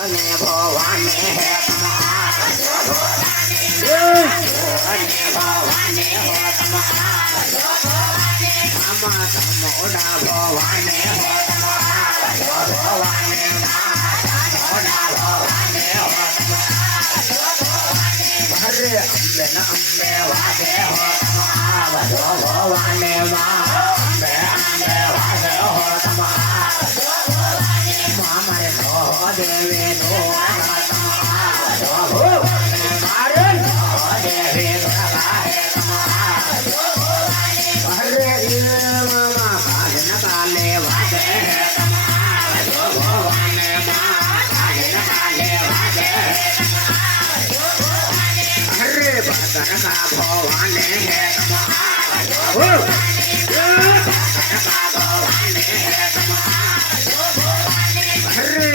અને ભવાને હે તમારા ભવાને હો તમારા મોડા ભવાને હો તમારા ભવાને મોડા ભવાને હો હરે અંબે ન અંબે વાગે હો તમારા ભવાને અંબે અંબે વાગે હો તમારા મારે નો દેવે નો તમારા મારે નો દેવે હરે મામા કાલે ન કાલે વાગે તમારા ભવાને કાલે ન કાલે વાગે હરે ભગન કા ભવાને હે તમારા ભવાને હે તમારા હરે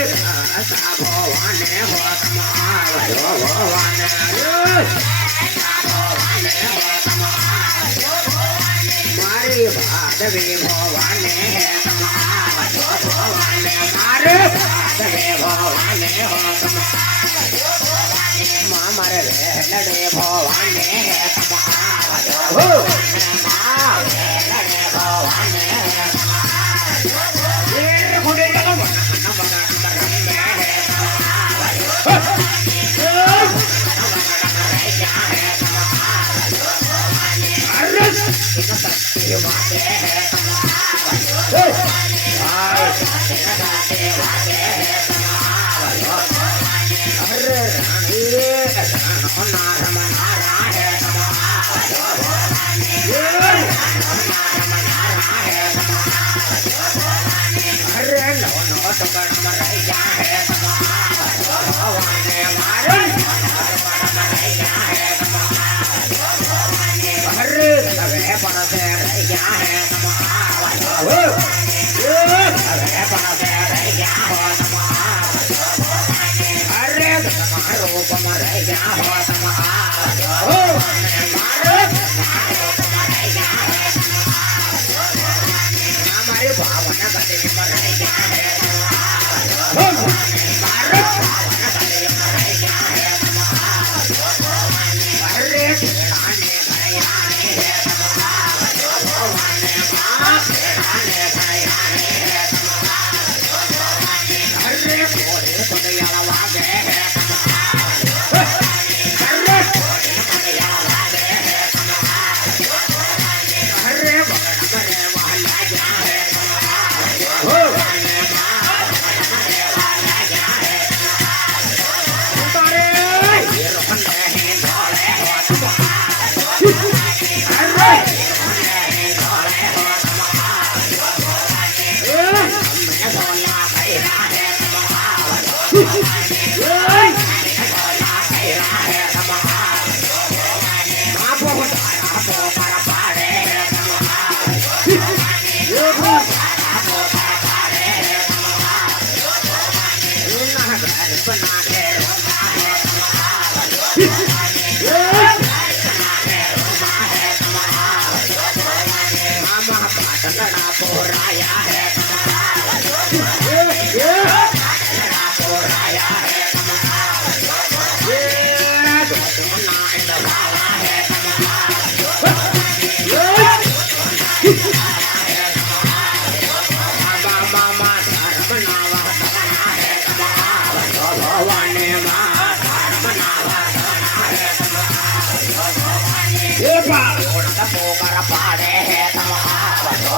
આસા ભવાને હો તમારા ભવાને ભવાને હો તમારા મારી ભાદવે ભવાને હે તમારા ભવાને મારે ભાદવે ભવાને હો તમારા મારે લડે ભવાને હે તમારા ભવાને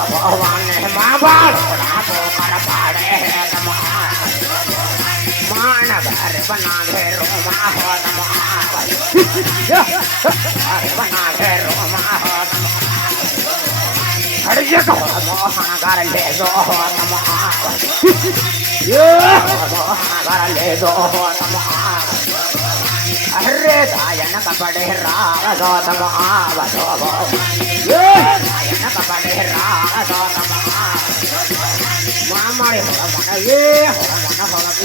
ભવાને માં બાળોડા પોકર પાડે હે તમારા માન ઘર બનાવે રોમા હો તમારા ઘર બનાવે રોમા હો તમારા હર જગહ મોહન ઘર લે જો હો તમારા મોહન ઘર લે જો હો તમારા અરે દાયન કપડે રાગ જો તમારા દાયન કપડે રાગ જો તમારા મામારે ભગવાન એ ભગવાન ભગવાન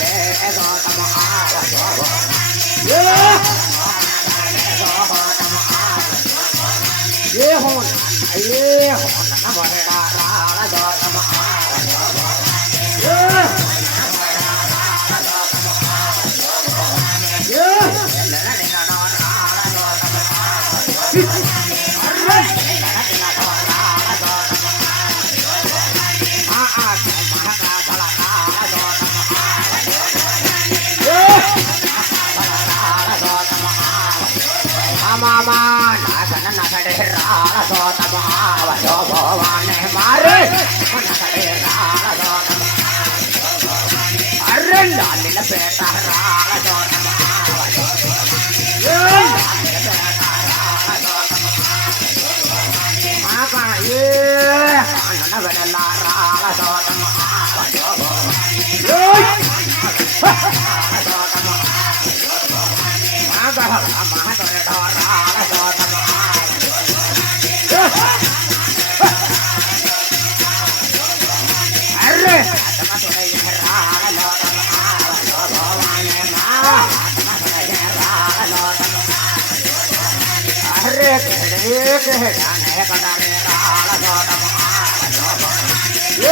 લે જો તમારા એ હોન ના બરડા રાગ જો તમારા ಕಡೆ ರಾಳ ಸೋತಮ ಆವೋ ಭವಾನೆ ಮಾರೆ ಮನ ಕಡೆ ರಾಳ ಸೋತಮ ಅರೆ ಲಾಲಿನ ಪೇಟ ರಾಳ ಸೋತಮ ನವನೆಲ್ಲ ರಾಳ ಸೋತಮ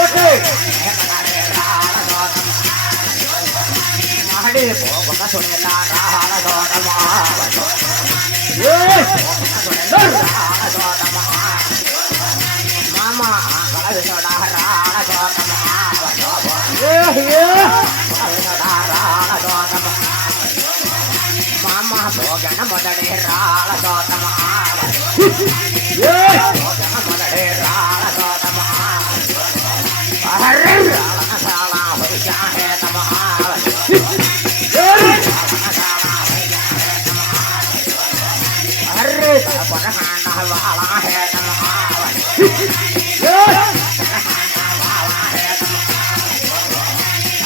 ಅರೆ ಮಾಡಿ ಹೋಗ ಸುನೆಲ್ಲ ರಾಳ ಸೋತಮ ಮಾಮ ಕಳವಿಸೋಡ ರಾಳ ಸೋತಮ ರಾಳ ಸೋತಮ ಮಾಮ ಭೋಗನ ಮೊದಲೇ ರಾಳ ಸೋತಮ ಭೋಗನ ಮೊದಲೇ ರಾಳ ಸೋತಮ ಅರೆ ರಾಳನ ಸಾಲ ಹೊಯ್ಯ ಹೇತಮ ಅರೆ ಪರಹಾಣ ವಾಳ ಹೇತಮ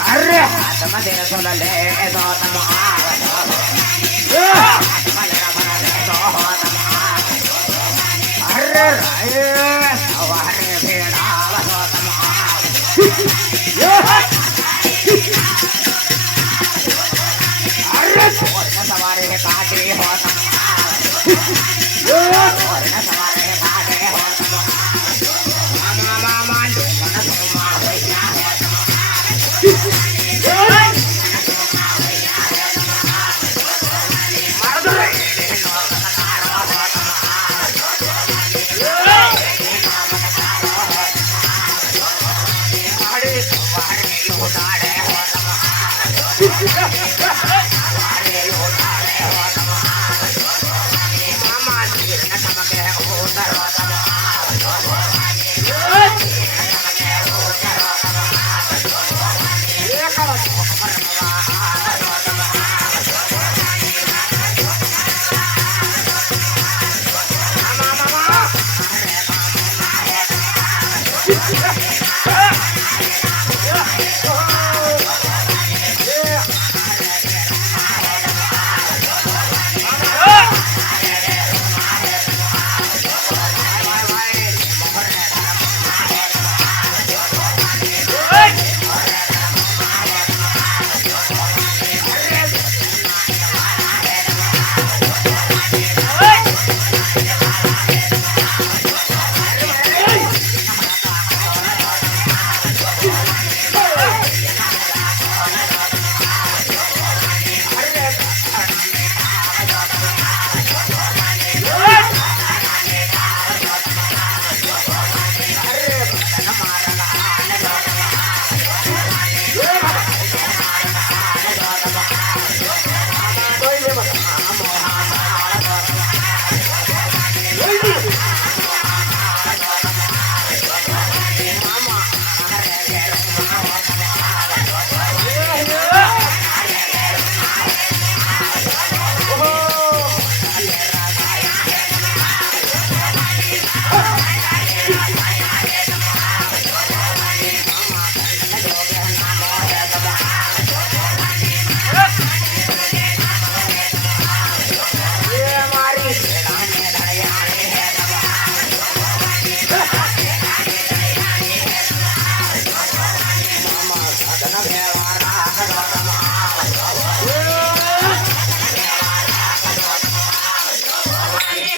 ಅರೆ ಆತಮ ದೇಸೊಲಲೆ ಸೋತಮ ಅರೆ ರಾಯ ಸವಾರೆ ಬೇಡಾಳ ಸೋತಮ ಅರೆ ಸೋರ್ನ ಸವಾರೆ ಕಾಟೆ ಹೋತಮ ಸೋರ್ನ ಸವಾರೆ ಕಾಟೆ ಹೋತಮ ಮಾಮ ಮನ ಸೋಮ ಹೊಯ್ಯ ಹೇತಮ ಮಾಡಿ